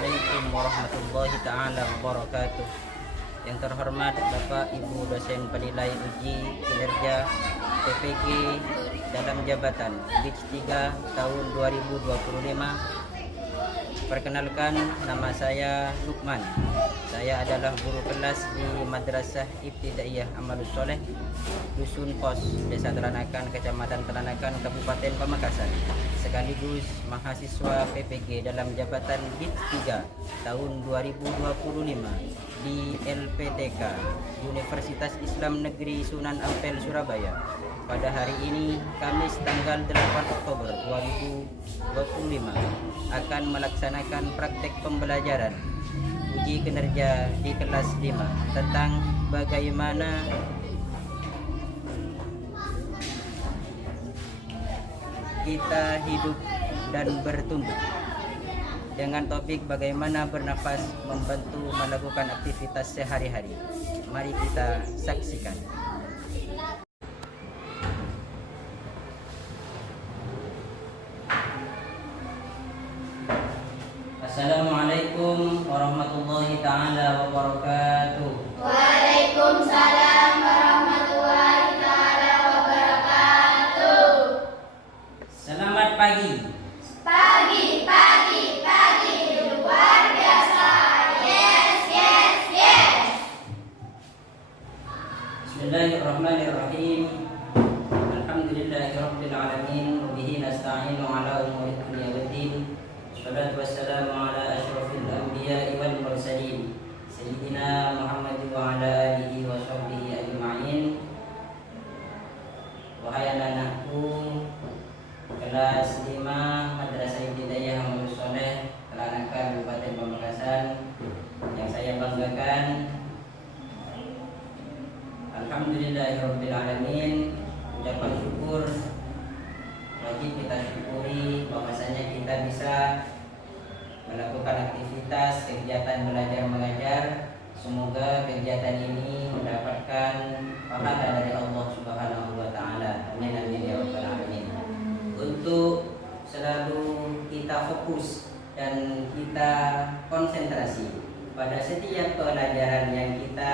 Assalamualaikum warahmatullahi taala wabarakatuh. Yang terhormat Bapak Ibu dosen penilai uji kinerja PPG dalam jabatan Batch 3 tahun 2025. Perkenalkan, nama saya Lukman. Saya adalah guru kelas di Madrasah Ibtidaiyah Amalus Soleh, Dusun Pos, Desa Teranakan, Kecamatan Teranakan, Kabupaten Pamekasan, sekaligus mahasiswa PPG dalam jabatan Batch 3 tahun 2025 di LPTK Universitas Islam Negeri Sunan Ampel, Surabaya. Pada hari ini, Kamis tanggal 8 Oktober 2025, akan melaksanakan praktek pembelajaran uji kinerja di kelas 5 tentang bagaimana kita hidup dan bertumbuh, dengan topik bagaimana bernafas membantu melakukan aktivitas sehari-hari. Mari kita saksikan. Assalamualaikum warahmatullahi taala wabarakatuh. Waalaikumsalam warahmatullahi taala wabarakatuh. Selamat pagi. Pagi, luar biasa. Yes. Bismillahirrahmanirrahim. Alhamdulillahirabbil alamin, wa bihi nasta'inu ala umuri dunya waddin. Wassalatu wassalamu ala asyrafil anbiya'i wal mursalin, sayyidina Muhammad wa ala alihi wa sahbihi ajma'in. Wahai anak-anakku kelas 5 Madrasah Ibtidaiyah Amalus Soleh, Teranakan, Kabupaten Pamekasan, yang saya banggakan, alhamdulillahirabbil alamin. Ucapan syukur wajib kita syukuri bahwasanya kita bisa melakukan aktivitas kegiatan belajar mengajar. Semoga kegiatan ini mendapatkan pahala dari Allah Subhanahu wa taala. Amin amin ya rabbal alamin. Untuk selalu kita fokus dan kita konsentrasi pada setiap pelajaran yang kita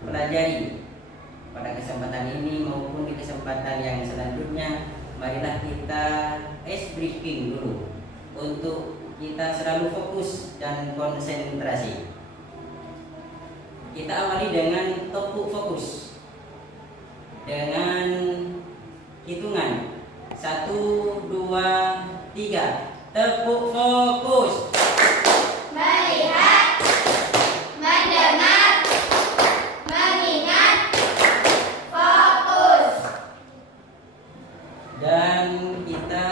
pelajari pada kesempatan ini maupun di kesempatan yang selanjutnya. Marilah kita ice breaking dulu untuk kita selalu fokus dan konsentrasi. Kita awali dengan tepuk fokus dengan hitungan 1, 2, 3. Tepuk fokus. Melihat, mendengar, mengingat, fokus. Dan kita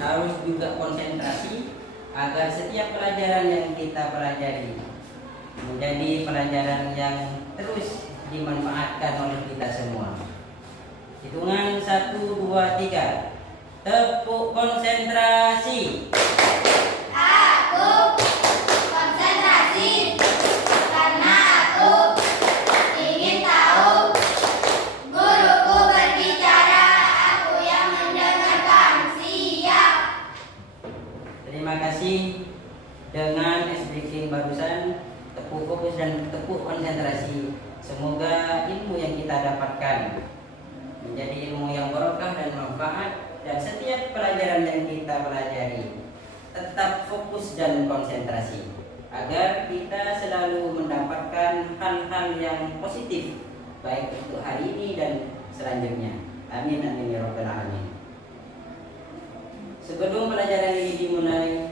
harus juga konsentrasi agar setiap pelajaran yang kita pelajari menjadi pelajaran yang terus dimanfaatkan oleh kita semua. Hitungan 1, 2, 3. Tepuk konsentrasi. Aku konsentrasi karena aku ingin tahu. Guruku berbicara, aku yang mendengarkan. Siap. Terima kasih. Dengan speaking barusan, tepuk fokus dan tepuk konsentrasi. Semoga ilmu yang kita dapatkan menjadi ilmu yang barokah dan manfaat, dan setiap pelajaran yang kita pelajari tetap fokus dan konsentrasi agar kita selalu mendapatkan hal-hal yang positif baik untuk hari ini dan selanjutnya. Amin amin ya rabbal alamin. Sebelum pelajaran ini dimulai,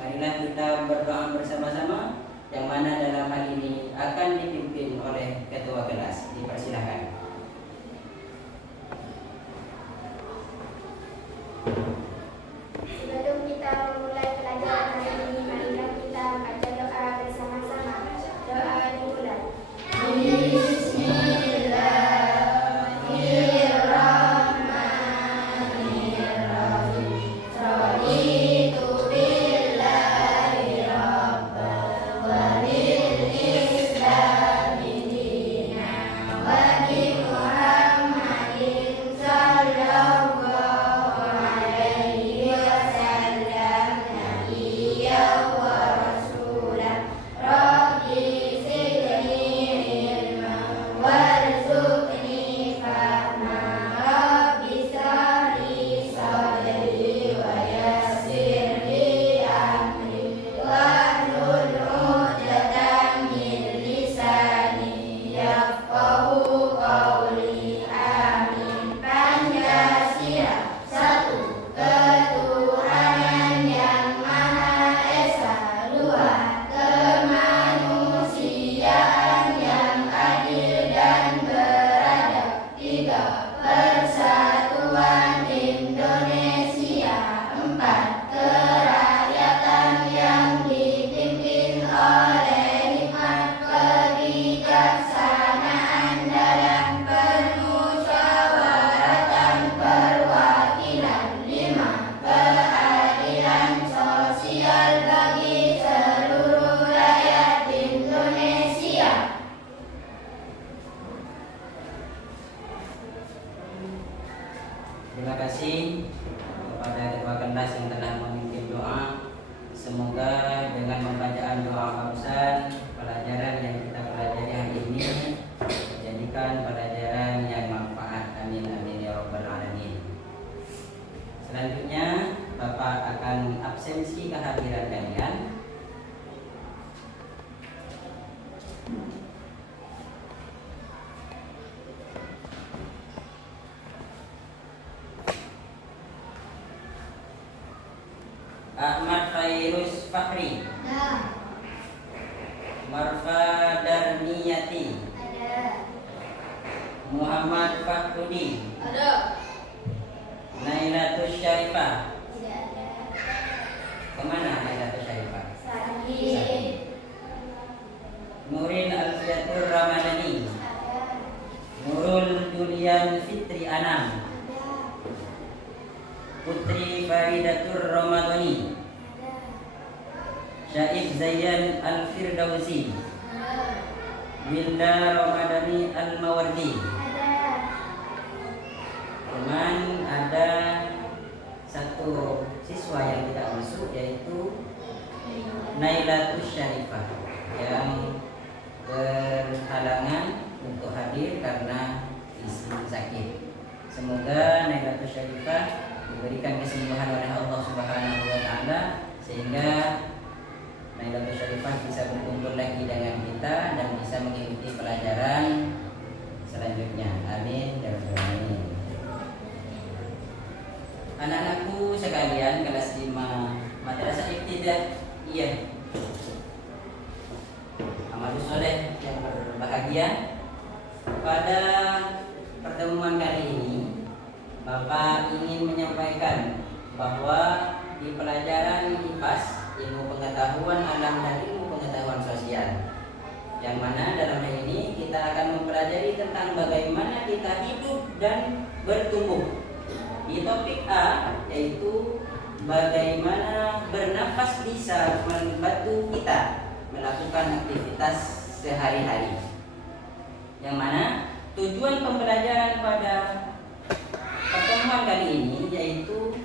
marilah kita berdoa bersama-sama, yang mana dalam hal ini akan dipimpin oleh ketua kelas. Dipersilakan. Sebelum kita memulai pelajaran hari ini, marilah kita baca doa bersama-sama. Doa dimulai. Bismillahirrahmanirrahim. Raditu mengisi kehadiran kalian. Ahmad Fairuz Fakri, Ada. Marfa Darniyati, Ada. Muhammad Fakrudi, Ada. Nailatus Syarifah. Tidak ada. Kemana Nailatus Syarifah? Sakit. Nurin Alfiatur Ramadhani, Ada. Nurul Julian Fitri Anam, Ada. Putri Faridatur Ramadhani, Ada. Syaif Zayyan Al-Firdausi, Ada. Wilda Ramadhani Al-Mawardi. Ada. Cuman ada satu siswa yang tidak masuk, yaitu Nailatus Syarifah yang berhalangan untuk hadir karena isi sakit. Semoga Nailatus Syarifah diberikan kesembuhan oleh Allah Subhanahu wa taala sehingga Nailatus Syarifah bisa berkumpul lagi dengan kita dan bisa mengikuti pelajaran selanjutnya. Amin ya rabbal alamin. Anak-anakku sekalian, kelas 5 Madrasah Ibtidaiyah Amalus Soleh yang berbahagia, pada pertemuan kali ini Bapak ingin menyampaikan bahwa di pelajaran IPAS, ilmu pengetahuan alam dan ilmu pengetahuan sosial, yang mana dalam hal ini kita akan mempelajari tentang bagaimana kita hidup dan bertumbuh. Di topik A, yaitu bagaimana bernafas bisa membantu kita melakukan aktivitas sehari-hari, yang mana tujuan pembelajaran pada pertemuan kali ini yaitu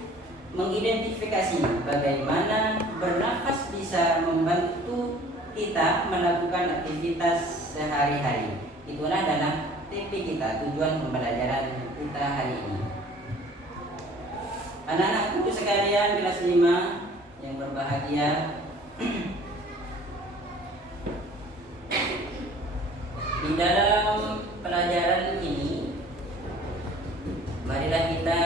mengidentifikasi bagaimana bernafas bisa membantu kita melakukan aktivitas sehari-hari. Itulah dalam TP kita, tujuan pembelajaran kita hari ini. Anak-anakku sekalian kelas 5 yang berbahagia, di dalam pelajaran ini marilah kita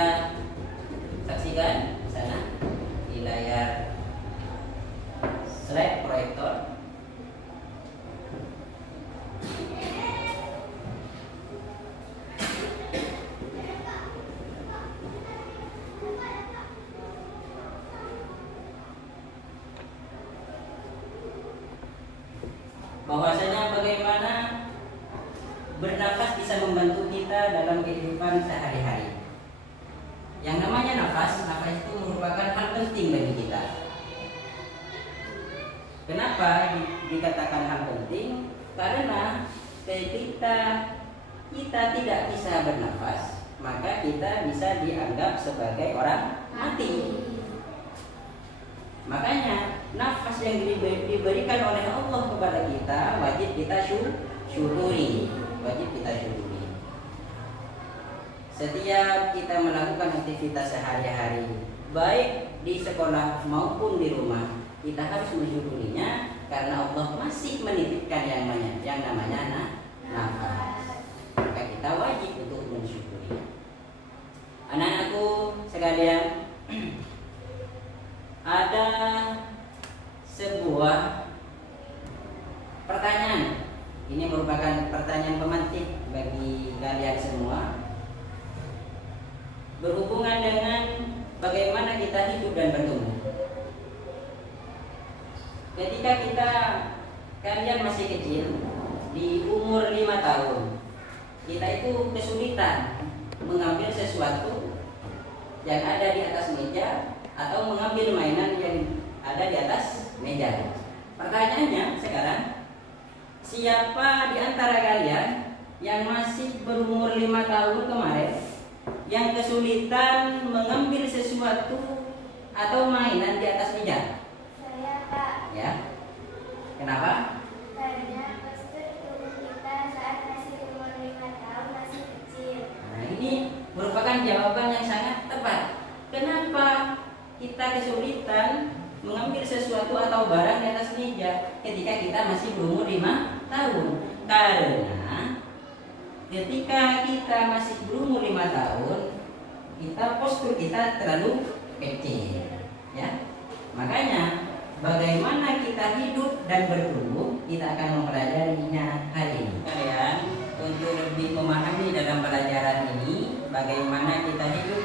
saksikan di sana di layar slide proyektor bahwasanya bagaimana bernafas bisa membantu kita dalam kehidupan sehari-hari. Yang namanya nafas itu merupakan hal penting bagi kita. Kenapa dikatakan hal penting? Karena ketika kita tidak bisa bernafas, maka kita bisa dianggap sebagai orang mati. Makanya nafas yang diberikan oleh Allah kepada kita wajib kita syukuri, wajib kita syukuri. Setiap kita melakukan aktivitas sehari-hari, baik di sekolah maupun di rumah, kita harus mensyukurinya karena Allah masih menitipkan yang namanya nafas. Maka kita wajib untuk mensyukurinya. Anak-anakku sekalian, ada sebuah pertanyaan. Ini merupakan pertanyaan pemantik bagi kalian semua, berhubungan dengan bagaimana kita hidup dan bertumbuh. Ketika kalian masih kecil, di umur 5 tahun, kita itu kesulitan mengambil sesuatu yang ada di atas meja atau mengambil mainan yang ada di atas meja. Pertanyaannya sekarang, siapa di antara kalian yang masih berumur 5 tahun kemarin yang kesulitan mengambil sesuatu atau mainan di atas meja? Saya, Pak. Ya. Kenapa? Karena postur tubuh kita saat masih umur 5 tahun masih kecil. Nah, ini merupakan jawaban yang sangat tepat. Kenapa kita kesulitan mengambil mengambil sesuatu atau barang di atas meja ketika kita masih berumur 5 tahun. Karena ketika kita masih berumur 5 tahun, postur kita terlalu kecil, ya. Makanya bagaimana kita hidup dan bertumbuh, kita akan mempelajarinya hari ini. Kalian untuk lebih memahami dalam pelajaran ini bagaimana kita hidup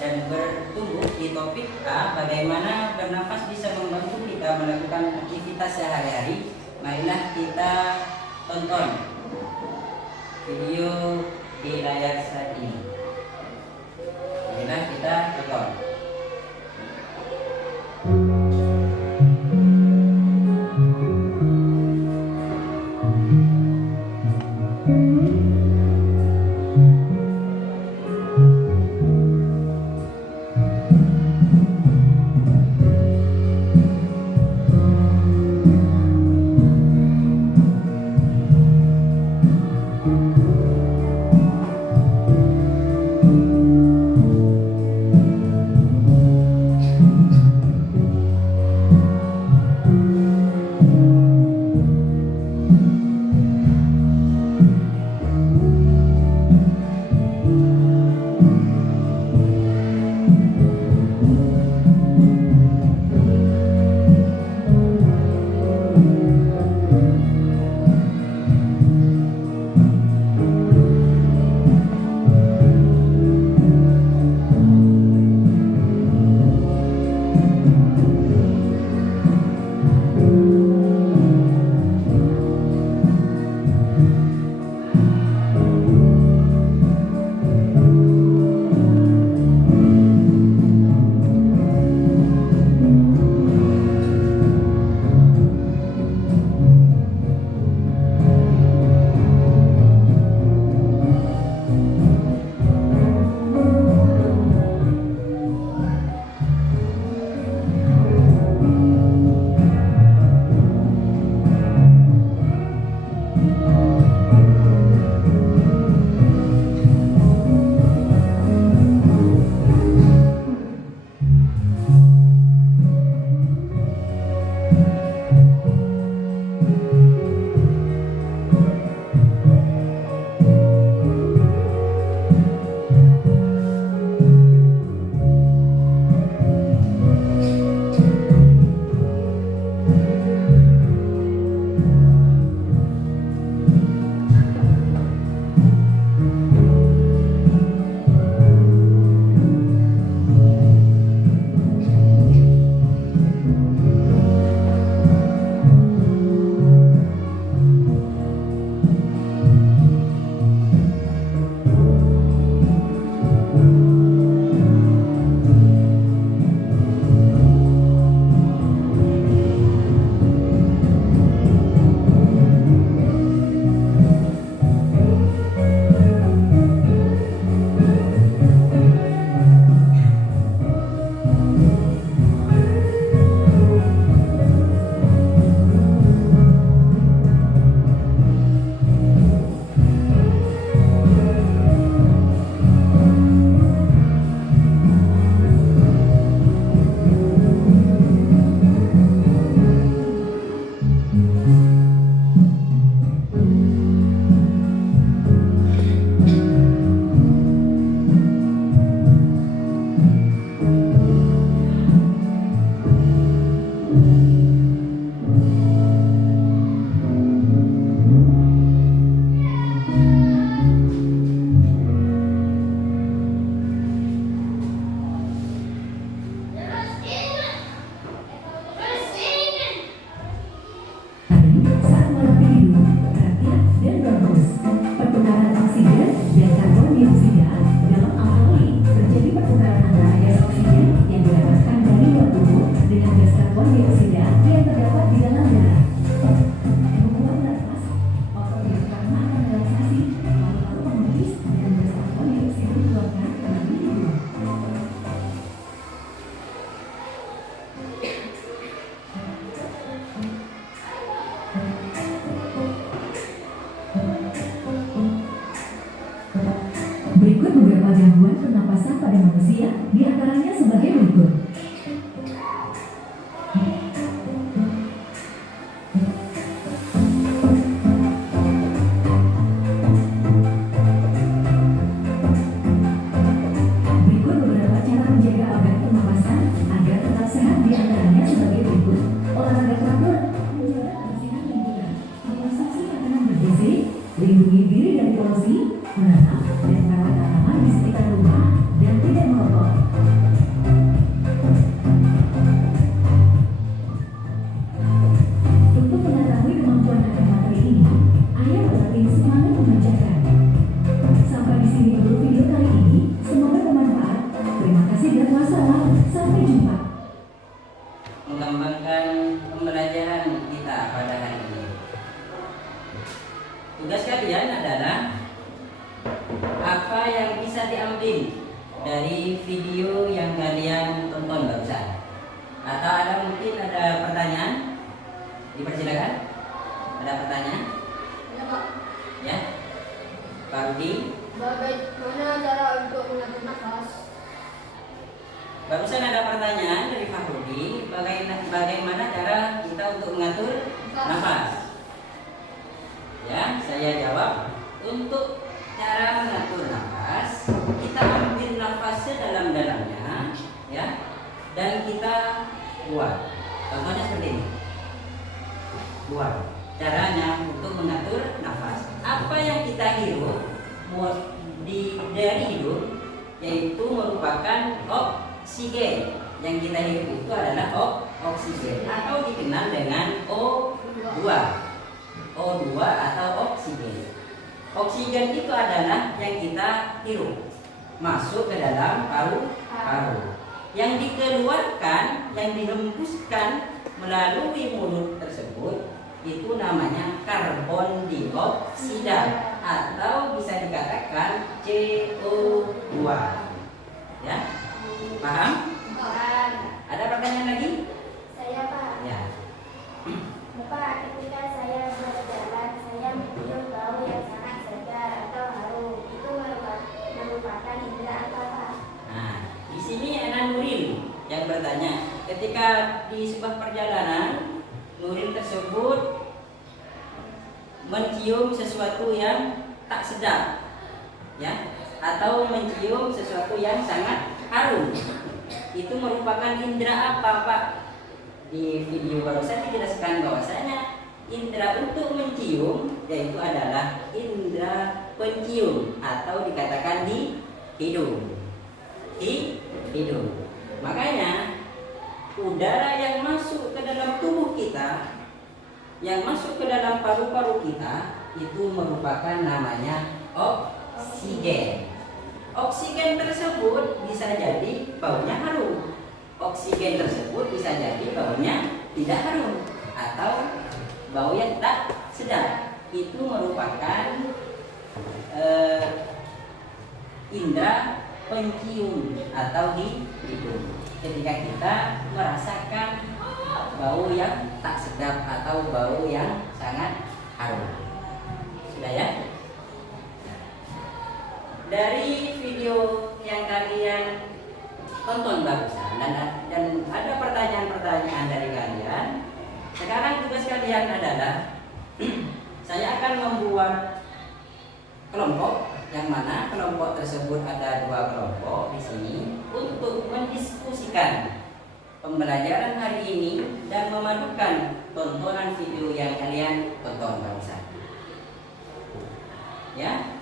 dan bertumbuh di topik A, bagaimana bernafas bisa membantu kita melakukan aktivitas sehari-hari. Marilah kita tonton video di layar saat ini. Marilah kita tonton. Berikut beberapa gangguan pernapasan pada manusia, di antaranya sebagai berikut. mengembangkan pembelajaran kita pada hari ini. Tugas kalian adalah apa yang bisa diambil dari video yang kalian tonton barusan. Atau mungkin ada pertanyaan? Dipersilakan. Ada pertanyaan? Ada Pak. Ya. Pak Rudi. Bagaimana cara untuk mengatur nafas? Barusan ada pertanyaan dari Pak Rudi. Bagaimana cara kita untuk mengatur nafas? Ya, saya jawab. Untuk cara mengatur nafas, kita ambil nafas sedalam-dalamnya, ya, dan kita buang. Contohnya seperti ini. Buang. Caranya untuk mengatur nafas. Apa yang kita hirup dari hidung, yaitu merupakan oksigen. Yang kita hirup itu adalah oksigen, atau dikenal dengan O2. O2 atau oksigen. Oksigen itu adalah yang kita hirup masuk ke dalam paru-paru. Yang dikeluarkan, yang dihembuskan melalui mulut tersebut itu namanya karbon dioksida, atau bisa dikatakan CO2. Ya, paham? Paham. Ada pertanyaan lagi? Saya Pak. Ya. Bapak, ketika saya berjalan, saya mencium bau yang sangat segar atau harum. Itu merupakan indera apa Pak? Nah, di sini Ana Nuril yang bertanya, ketika di sebuah perjalanan Nuril tersebut mencium sesuatu yang tak sedap, ya, atau mencium sesuatu yang sangat harum. Itu merupakan indera apa, Pak? Di video barusan dijelaskan bahwasanya indera untuk mencium yaitu adalah indera pencium, atau dikatakan di hidung. Di hidung. Makanya udara yang masuk ke dalam tubuh kita, yang masuk ke dalam paru-paru kita, itu merupakan namanya oksigen. Oksigen tersebut bisa jadi baunya harum. Oksigen tersebut bisa jadi baunya tidak harum, atau bau yang tak sedap. Itu merupakan indera pencium atau di hidung. Ketika kita merasakan bau yang tak sedap atau bau yang sangat harum. Sudah ya? Dari video yang kalian tonton barusan dan ada pertanyaan-pertanyaan dari kalian. Sekarang tugas kalian adalah saya akan membuat kelompok, yang mana kelompok tersebut ada 2 kelompok di sini untuk mendiskusikan pembelajaran hari ini dan memadukan tontonan video yang kalian tonton barusan. Ya,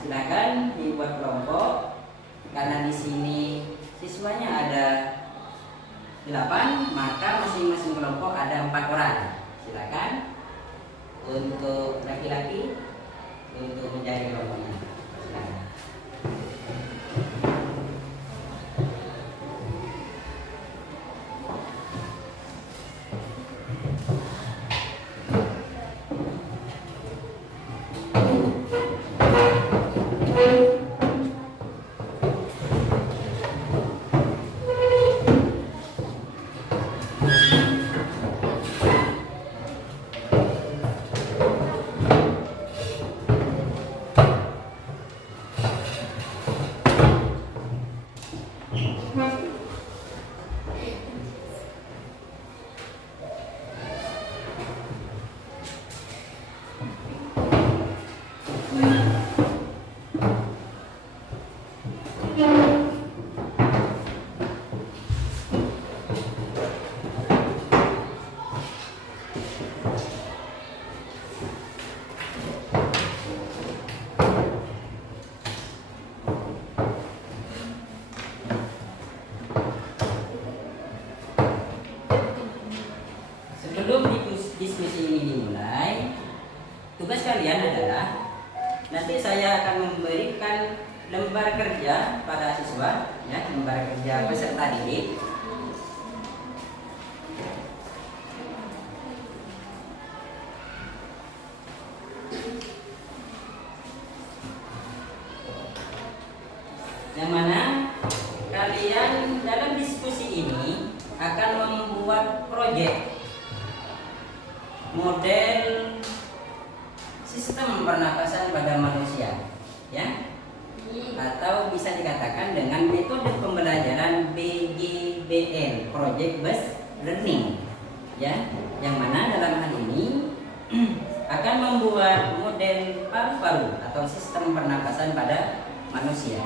silakan dibuat kelompok. Karena di sini siswanya ada 8, maka masing-masing kelompok ada 4 orang. Silakan untuk laki-laki untuk mencari kelompoknya. Silakan. Sebelum diskusi ini dimulai, tugas kalian adalah nanti saya akan memberikan lembar kerja pada siswa, ya, lembar kerja peserta didik. proyek model sistem pernapasan pada manusia, ya, atau bisa dikatakan dengan metode pembelajaran BGBL, Project Based Learning, ya, yang mana dalam hal ini akan membuat model paru-paru atau sistem pernapasan pada manusia.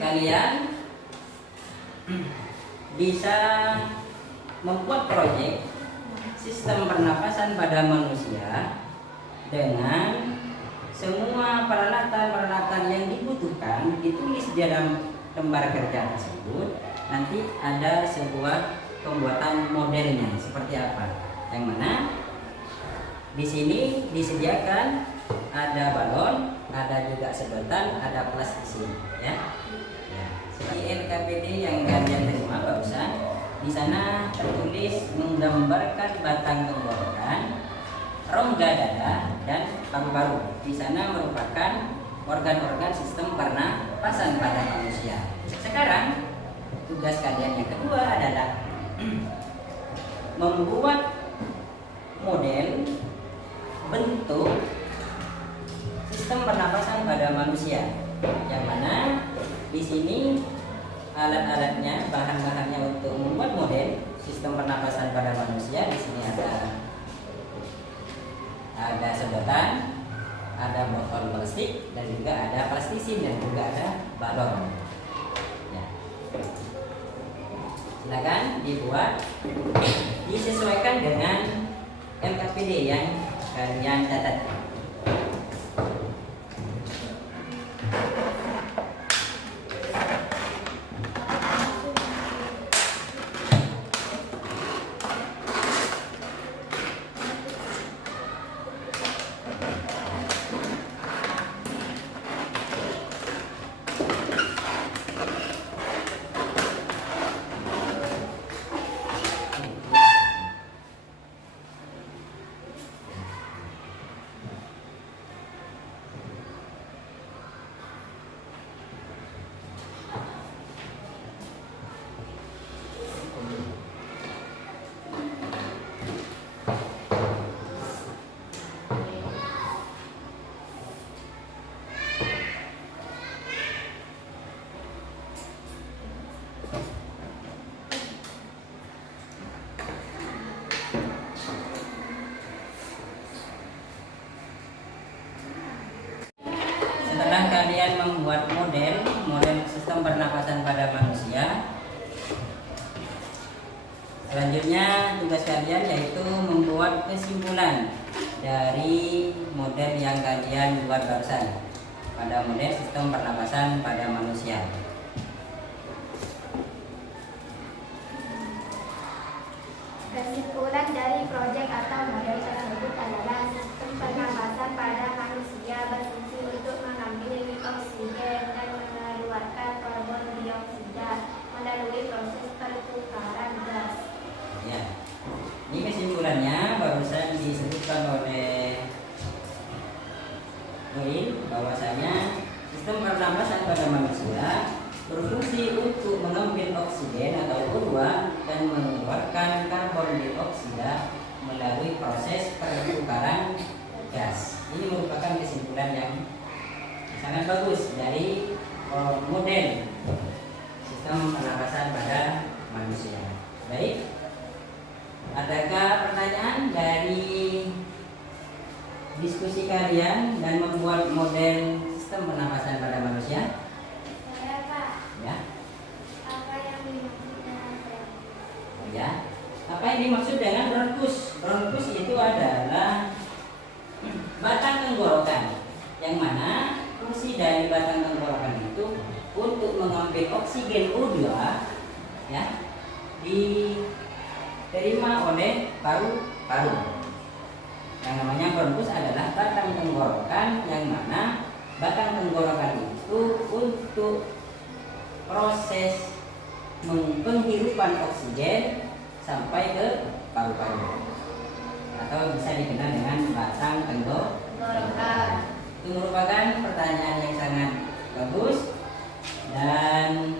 Kalian bisa membuat proyek sistem pernapasan pada manusia dengan semua peralatan-peralatan yang dibutuhkan ditulis di dalam lembar kerja tersebut. Nanti ada sebuah pembuatan modelnya seperti apa, yang mana di sini disediakan ada balon, ada juga sedotan, ada plastisin, ya. Di LKPD yang kalian terima barusan, di sana tertulis menggambarkan batang tenggorokan, rongga dada, dan paru-paru. Di sana merupakan organ-organ sistem pernapasan pada manusia. Sekarang tugas kalian yang kedua adalah membuat model bentuk sistem pernapasan pada manusia, yang mana di sini alat-alatnya, bahan-bahannya untuk membuat model sistem pernapasan pada manusia. Di sini ada sedotan, ada botol plastik, dan juga ada plastisin, dan juga ada balon. Ya. Silakan dibuat, disesuaikan dengan LKPD yang kalian catat. Setelah kalian membuat model sistem pernapasan pada manusia, selanjutnya tugas kalian yaitu membuat kesimpulan dari model yang kalian buat barusan pada model sistem pernapasan pada manusia. Kesimpulan dari proyek atau model tersebut adalah sistem pernapasan pada manusia berfungsi untuk mengambil oksigen dan mengeluarkan karbon dioksida melalui proses pertukaran gas. Ya, ini kesimpulannya barusan disebutkan oleh Noil, bahwasanya sistem pernapasan pada manusia berfungsi untuk mengambil oksigen atau O2 dan mengeluarkan karbon dioksida melalui proses pertukaran gas. Ini merupakan kesimpulan yang sangat bagus dari model sistem pernapasan pada manusia. Baik, adakah pertanyaan dari diskusi kalian dan membuat model sistem pernapasan pada manusia? Saya Pak, Ya, apa yang dimaksud dengan sel? ya. Apa yang dimaksud dengan bronkus? Bronkus itu adalah batang tenggorokan, yang mana fungsi dari batang tenggorokan itu untuk mengambil oksigen O2, ya, diterima oleh paru paru. Yang namanya bronkus adalah batang tenggorokan, yang mana batang tenggorokan itu untuk proses penghirupan oksigen sampai ke paru-paru, atau bisa dikenal dengan batang tenggorokan. Itu merupakan pertanyaan yang sangat bagus, dan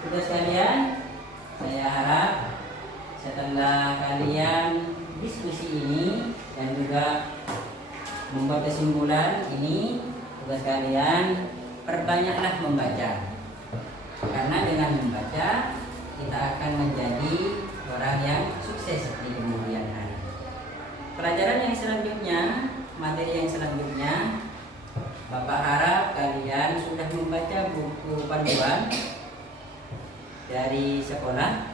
tugas kalian, saya harap setelah kalian diskusi ini dan juga membuat kesimpulan ini, tugas kalian perbanyaklah membaca, karena dengan membaca kita akan menjadi orang yang sukses di kemudian hari. Pelajaran yang selanjutnya, materi yang selanjutnya, Bapak harap kalian sudah membaca buku panduan dari sekolah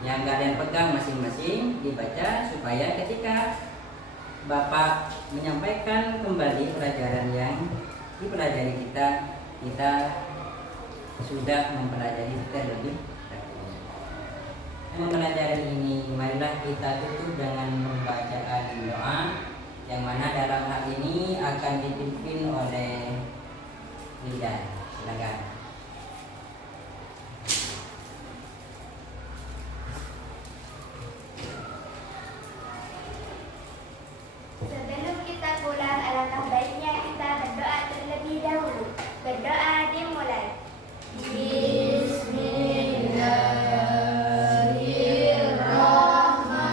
yang kalian pegang masing-masing, dibaca supaya ketika Bapak menyampaikan kembali pelajaran yang dipelajari kita sudah mempelajari terlebih dahulu. Mempelajari ini, marilah kita tutup dengan membacaan doa, yang mana dalam hal ini akan dipimpin oleh Linda. Silakan. Sebelum kita pulang, alangkah baiknya kita berdoa terlebih dahulu. Berdoa dimulai. Bismillahirrahmanirrahim. Allahumma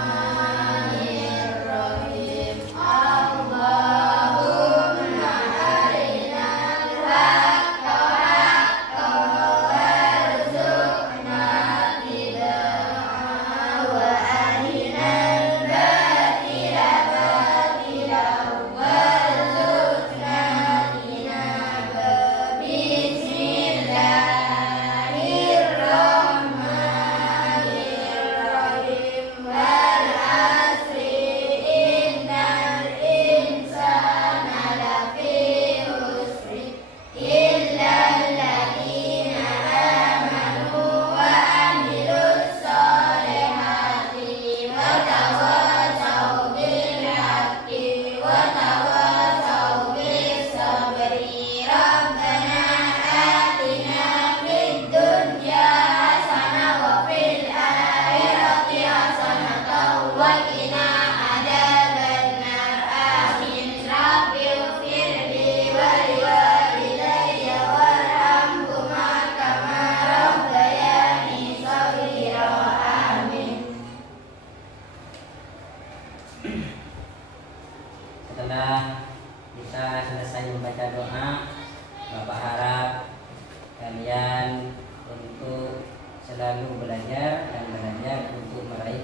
arinal haqqa haqqan warzuqna ittiba'ahu wa arinal batila batilan warzuqna ijtinabah. Bismillahirrahmanirrahim. Wal asri innal insana lafi khusri illa alladziina aamanu wa amilus solihati wa tawassaw bil haqqi wa tawassaw bis sabri. Rabbana atina fid dunya hasanah wa fil akhirati hasanah wa qina adzabannar. Amin. Rabbighfir li wa liwalidayya warhamhuma kama rabbayani shaghira. Amin. Setelah kita selesai membaca doa, Bapak harap kalian untuk selalu belajar dan belajar untuk meraih